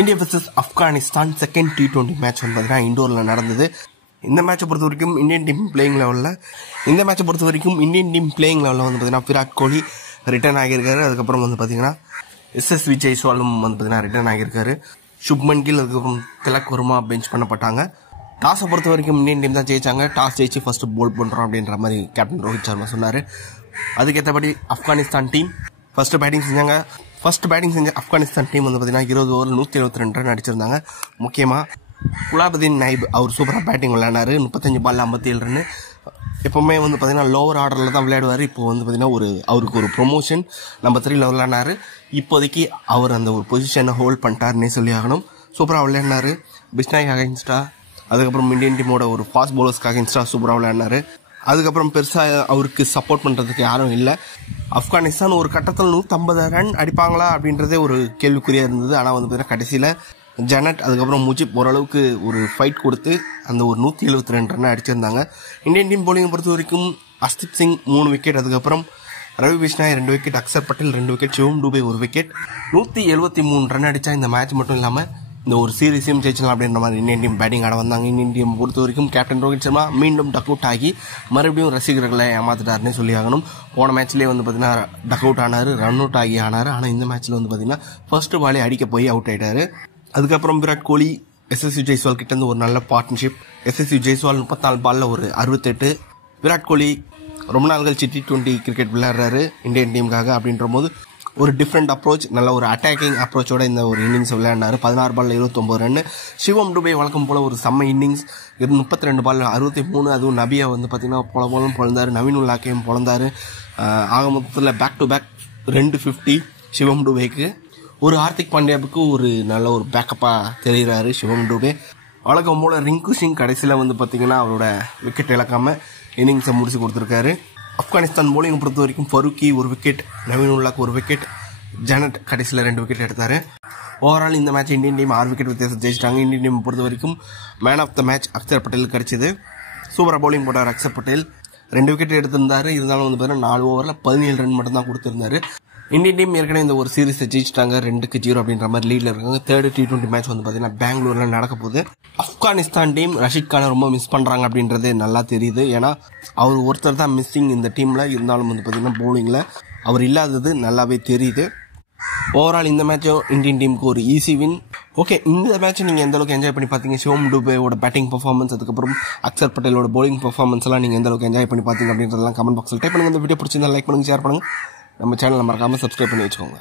India vs Afghanistan second T20 match வந்து இண்டோர்ல நடந்தது. இந்த மேட்சை பொறுத்த வரைக்கும் இந்தியன் டீம் பிளேயிங் லெவலில் வந்து பார்த்தீங்கன்னா விராட் கோலி ரிட்டர்ன் ஆகியிருக்காரு. அதுக்கப்புறம் வந்து பார்த்தீங்கன்னா எஸ்எஸ்வி ஜெய்ஸ்வாலும் வந்து பார்த்தீங்கன்னா ரிட்டர்ன் ஆகியிருக்காரு. சுப்மன் கில் அதுக்கப்புறம் திலக் வர்மா பெஞ்ச் பண்ணப்பட்டாங்க. டாஸை பொறுத்த வரைக்கும் இந்தியன் டீம் தான் ஜெயிச்சாங்க. டாஸ் ஜெயிச்சு ஃபர்ஸ்ட் போல் பண்ணுறோம் அப்படின்ற மாதிரி கேப்டன் ரோஹித் சர்மா சொன்னார். அதுக்கேற்றபடி ஆப்கானிஸ்தான் டீம் ஃபர்ஸ்ட் பேட்டிங் செஞ்ச ஆப்கானிஸ்தான் டீம் வந்து பார்த்தீங்கன்னா 20 ஓவரில் 172 ரன் அடிச்சிருந்தாங்க. முக்கியமாக குலாபுதீன் நைப் அவர் சூப்பராக பேட்டிங் விளையாடினார். 35 பால் 57 ரன். எப்போவுமே வந்து பார்த்தீங்கன்னா லோவர் ஆர்டரில் தான் விளையாடுவார். இப்போ வந்து பார்த்தீங்கன்னா அவருக்கு ஒரு ப்ரொமோஷன் நம்பர் 3 விளையாடினார். இப்போதைக்கு அவர் அந்த ஒரு பொசிஷனை ஹோல்ட் பண்ணிட்டாருன்னே சொல்லி ஆகணும். சூப்பராக விளையாடினார். பிஸ்னாய் அகைன்ஸ்டா அதுக்கப்புறம் இந்தியன் டீமோட ஒரு ஃபாஸ்ட் பவுலர்ஸ்க்கு அகைன்ஸ்டா சூப்பராக விளையாடினார். அதுக்கப்புறம் பெருசாக அவருக்கு சப்போர்ட் பண்ணுறதுக்கு யாரும் இல்லை. ஆப்கானிஸ்தான் ஒரு கட்டத்தில் 150 ரன் அடிப்பாங்களா அப்படின்றதே ஒரு கேள்விக்குறியாக இருந்தது. ஆனால் வந்து பார்த்தீங்கன்னா கடைசியில் ஜனட் அதுக்கப்புறம் முஜிப் ஓரளவுக்கு ஒரு ஃபைட் கொடுத்து அந்த ஒரு 172 ரன் அடிச்சிருந்தாங்க. இந்தியன் டீம் போலிங்கை பொறுத்த வரைக்கும் அஸ்திப் சிங் 3 விக்கெட், அதுக்கப்புறம் ரவி பிஷ்னாய் 2 விக்கெட், அக்சர் பட்டேல் 2 விக்கெட், சிவம் டூபே 1 விக்கெட், 173 ரன் அடித்தா இந்த மேட்ச் மட்டும் இல்லாமல் இந்த ஒரு சீரீஸையும் ஜெயிச்சலாம் அப்படின்ற மாதிரி இந்தியன் டீம் பேட்டிங் ஆட வந்தாங்க. இந்தியன் டீம் பொறுத்த வரைக்கும் கேப்டன் ரோஹித் சர்மா மீண்டும் டக் அவுட் ஆகி மறுபடியும் ரசிகர்களை ஏமாத்திட்டாருன்னே சொல்லி ஆகணும். போன மேட்ச்லேயே வந்து பார்த்தீங்கன்னா டக் அவுட் ஆனார், ரன் அவுட் ஆகி ஆனார். ஆனால் இந்த மேட்ச்சில் வந்து பார்த்தீங்கன்னா ஃபர்ஸ்ட் பாலே அடிக்க போய் அவுட் ஆகிட்டாரு. அதுக்கப்புறம் விராட் கோலி எஸ்எஸ்வி ஜெய்ஸ்வால் கிட்ட இருந்து ஒரு நல்ல பார்ட்னர்ஷிப். எஸ்எஸ்வி ஜெய்ஸ்வால் 34 பாலில் ஒரு 68. விராட் கோலி ரொம்ப நாள் கழிச்சு T20 கிரிக்கெட் விளையாடுறாரு இந்தியன் டீமுக்காக. அப்படின்ற போது ஒரு டிஃப்ரெண்ட் அப்ரோச், நல்ல ஒரு அட்டாக்கிங் அப்ரோச்சோட இந்த ஒரு இன்னிங்ஸ் விளையாடினார். 16 பாலில் 29 ரன். சிவம் டூபே வழக்கம் போல ஒரு செம்ம இன்னிங்ஸ். 32 பாலில் 63. அதுவும் நபியா வந்து பார்த்தீங்கன்னா போலும் பொழந்தார், நவீன் உல்லாக்கையும் பொழந்தார். ஆக மொத்தத்தில் பேக் டு பேக் 250 சிவம் டூபேக்கு. ஒரு ஹார்திக் பாண்டியாவுக்கு ஒரு நல்ல ஒரு பேக்கப்பாக தெரிகிறாரு சிவம் டூபே. வழக்கம் போல ரிங்கு சிங் கடைசியில் வந்து பார்த்தீங்கன்னா அவரோட விக்கெட் இழக்காமல் இன்னிங்ஸை முடிச்சு கொடுத்துருக்காரு. ஆப்கானிஸ்தான் போலிங் பொறுத்த வரைக்கும் ஃபருக்கி 1 விக்கெட், நவீன் உல்லாக் 1 விக்கெட், ஜனட் கடைசியில் 2 விக்கெட் எடுத்தார். ஓவரால் இந்த மேட்ச் இந்தியன் டீம் 6 விக்கெட் வித்தியாசம் ஜெயிச்சிட்டாங்க. இந்தியன் டீம் பொறுத்த வரைக்கும் man of the match Axar Patel கிடைச்சது. சூப்பராக பவுலிங் போட்டார் அக்சர் பட்டேல். 2 விக்கெட் எடுத்திருந்தாரு. இருந்தாலும் வந்து பார்த்தீங்கன்னா 4 ஓவரில் 17 ரன் மட்டும் தான் கொடுத்திருந்தாரு. இந்தியன் டீம் ஏற்கனவே இந்த ஒரு சீரீஸை ஜெயிச்சிட்டாங்க. 2-0 அப்படின்ற மாதிரி லீடில் இருக்காங்க. தேர்ட் T20 மேட்ச் வந்து பார்த்தீங்கன்னா பெங்களூரில் நடக்க போகுது. ஆப்கானிஸ்தான் டீம் ரஷீத் கானை ரொம்ப மிஸ் பண்ணுறாங்க அப்படின்றது நல்லா தெரியுது. ஏன்னா அவர் ஒருத்தர் தான் மிஸ்ஸிங் இந்த டீமில். இருந்தாலும் வந்து பார்த்தீங்கன்னா பவுலிங்கில் அவர் இல்லாதது நல்லாவே தெரியுது. ஓவரால் இந்த மேட்சும் இந்தியன் டீமுக்கு ஒரு ஈஸி வின். ஓகே, இந்த மேட்ச் நீங்கள் எந்த அளவுக்கு என்ஜாய் பண்ணி பார்த்தீங்க? சிவம் டூபேவோட பேட்டிங் பர்ஃபார்மன்ஸ், அதுக்கப்புறம் அக்சர் பட்டேலோட பவுலிங் பர்ஃபார்மன்ஸ் எல்லாம் நீங்கள் எந்த அளவுக்கு என்ஜாய் பண்ணி பார்த்தீங்க அப்படின்றதெல்லாம் கமெண்ட் பாக்ஸில் டைப் பண்ணுங்கள். இந்த வீடியோ பிடிச்சிருந்தா லைக் பண்ணுங்கள், ஷேர் பண்ணுங்கள். நம்ம சேனலை மறக்காமல் சப்ஸ்கிரைப் பண்ணி வச்சுக்கோங்க.